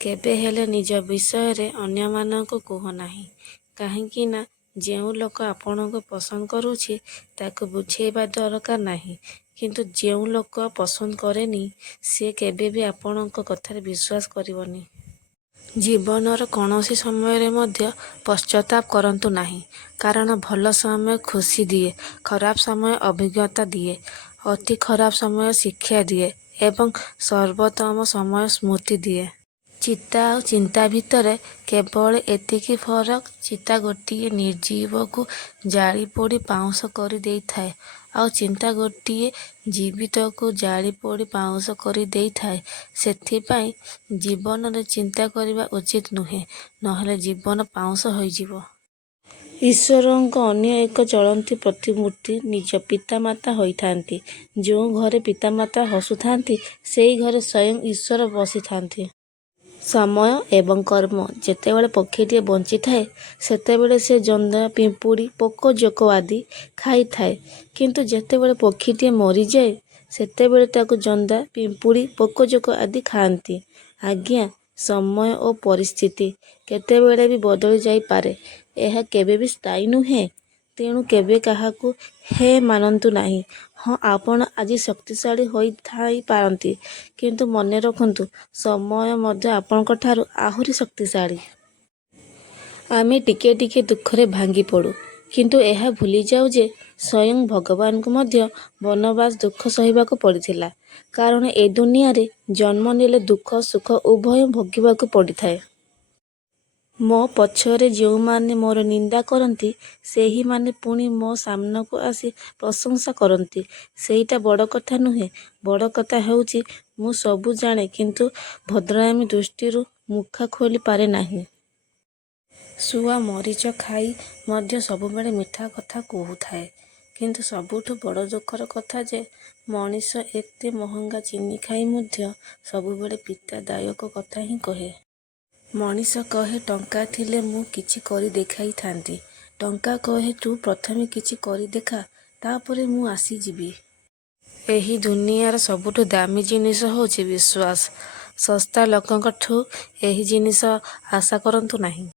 କେବେ ହେଲେ ନିଜ ବିଷୟରେ ଅନ୍ୟମାନଙ୍କୁ କୁହ ନାହିଁ। କାହିଁକି ନା ଯେଉଁ ଲୋକ ଆପଣଙ୍କୁ ପସନ୍ଦ କରୁଛି ତାକୁ ବୁଝେଇବା ଦରକାର ନାହିଁ। କିନ୍ତୁ ଯେଉଁ ଲୋକ ପସନ୍ଦ କରେନି ସେ କେବେ ବି ଆପଣଙ୍କ କଥାରେ ବିଶ୍ୱାସ କରିବନି। ଜୀବନର କୌଣସି ସମୟରେ ମଧ୍ୟ ପଶ୍ଚାତାପ କରନ୍ତୁ ନାହିଁ। କାରଣ ଭଲ ସମୟ ଖୁସି ଦିଏ, ଖରାପ ସମୟ ଅଭିଜ୍ଞତା ଦିଏ, ଅତି ଖରାପ ସମୟ ଶିକ୍ଷା ଦିଏ ଏବଂ ସର୍ବୋତ୍ତମ ସମୟ ସ୍ମୃତି ଦିଏ। ଚିତା ଆଉ ଚିନ୍ତା ଭିତରେ କେବଳ ଏତିକି ଫରକ, ଚିତା ଗୋଟିଏ ନିର୍ଜୀବକୁ ଜାଳି ପୋଡ଼ି ପାଉଁଶ କରି ଦେଇଥାଏ ଆଉ ଚିନ୍ତା ଗୋଟିଏ ଜୀବିତକୁ ଜାଳି ପୋଡ଼ି ପାଉଁଶ କରି ଦେଇଥାଏ। ସେଥିପାଇଁ ଜୀବନରେ ଚିନ୍ତା କରିବା ଉଚିତ ନୁହେଁ, ନହେଲେ ଜୀବନ ପାଉଁଶ ହୋଇଯିବ। ଈଶ୍ୱରଙ୍କ ଅନ୍ୟ ଏକ ଚଳନ୍ତି ପ୍ରତିମୂର୍ତ୍ତି ନିଜ ପିତାମାତା ହୋଇଥାନ୍ତି। ଯେଉଁ ଘରେ ପିତାମାତା ହସୁଥାନ୍ତି ସେହି ଘରେ ସ୍ୱୟଂ ଈଶ୍ୱର ବସିଥାନ୍ତି। ସମୟ ଏବଂ କର୍ମ। ଯେତେବେଳେ ପକ୍ଷୀଟିଏ ବଞ୍ଚିଥାଏ ସେତେବେଳେ ସେ ଜନ୍ଦା, ପିମ୍ପୁଡ଼ି, ପୋକ ଜୋକ ଆଦି ଖାଇଥାଏ। କିନ୍ତୁ ଯେତେବେଳେ ପକ୍ଷୀଟିଏ ମରିଯାଏ ସେତେବେଳେ ତାକୁ ଜନ୍ଦା, ପିମ୍ପୁଡ଼ି, ପୋକଜୋକ ଆଦି ଖାଆନ୍ତି। ଆଜ୍ଞା, ସମୟ ଓ ପରିସ୍ଥିତି କେତେବେଳେ ବି ବଦଳି ଯାଇପାରେ। ଏହା କେବେ ବି ସ୍ଥାୟୀ ନୁହେଁ। ତେଣୁ କେବେ କାହାକୁ ହେ ମାନନ୍ତୁ ନାହିଁ। ହଁ, ଆପଣ ଆଜି ଶକ୍ତିଶାଳୀ ହୋଇଥାଇପାରନ୍ତି, କିନ୍ତୁ ମନେ ରଖନ୍ତୁ ସମୟ ମଧ୍ୟ ଆପଣଙ୍କଠାରୁ ଆହୁରି ଶକ୍ତିଶାଳୀ। ଆମେ ଟିକେ ଟିକେ ଦୁଃଖରେ ଭାଙ୍ଗି ପଡ଼ୁ, କିନ୍ତୁ ଏହା ଭୁଲିଯାଉ ଯେ ସ୍ୱୟଂ ଭଗବାନଙ୍କୁ ମଧ୍ୟ ବନବାସ ଦୁଃଖ ସହିବାକୁ ପଡ଼ିଥିଲା। କାରଣ ଏ ଦୁନିଆରେ ଜନ୍ମ ନେଲେ ଦୁଃଖ ସୁଖ ଉଭୟ ଭୋଗିବାକୁ ପଡ଼ିଥାଏ। ମୋ ପଛରେ ଯେଉଁମାନେ ମୋର ନିନ୍ଦା କରନ୍ତି ସେହିମାନେ ପୁଣି ମୋ ସାମ୍ନାକୁ ଆସି ପ୍ରଶଂସା କରନ୍ତି। ସେଇଟା ବଡ଼ କଥା ନୁହେଁ। ବଡ଼ କଥା ହେଉଛି ମୁଁ ସବୁ ଜାଣେ କିନ୍ତୁ ଭଦ୍ରାମି ଦୃଷ୍ଟିରୁ ମୁଖା ଖୋଲି ପାରେ ନାହିଁ। ଶୁଆ ମରିଚ ଖାଇ ମଧ୍ୟ ସବୁବେଳେ ମିଠା କଥା କହୁଥାଏ। କିନ୍ତୁ ସବୁଠୁ ବଡ଼ ଦୁଃଖର କଥା ଯେ ମଣିଷ ଏତେ ମହଙ୍ଗା ଚିନି ଖାଇ ମଧ୍ୟ ସବୁବେଳେ ପୀଡ଼ାଦାୟକ କଥା ହିଁ କହେ। ମଣିଷ କହେ ଟଙ୍କା ଥିଲେ ମୁଁ କିଛି କରି ଦେଖାଇଥାନ୍ତି। ଟଙ୍କା କହେ ତୁ ପ୍ରଥମେ କିଛି କରି ଦେଖା, ତାପରେ ମୁଁ ଆସିଯିବି। ଏହି ଦୁନିଆର ସବୁଠୁ ଦାମୀ ଜିନିଷ ହେଉଛି ବିଶ୍ୱାସ। ଶସ୍ତା ଲୋକଙ୍କଠୁ ଏହି ଜିନିଷ ଆଶା କରନ୍ତୁ ନାହିଁ।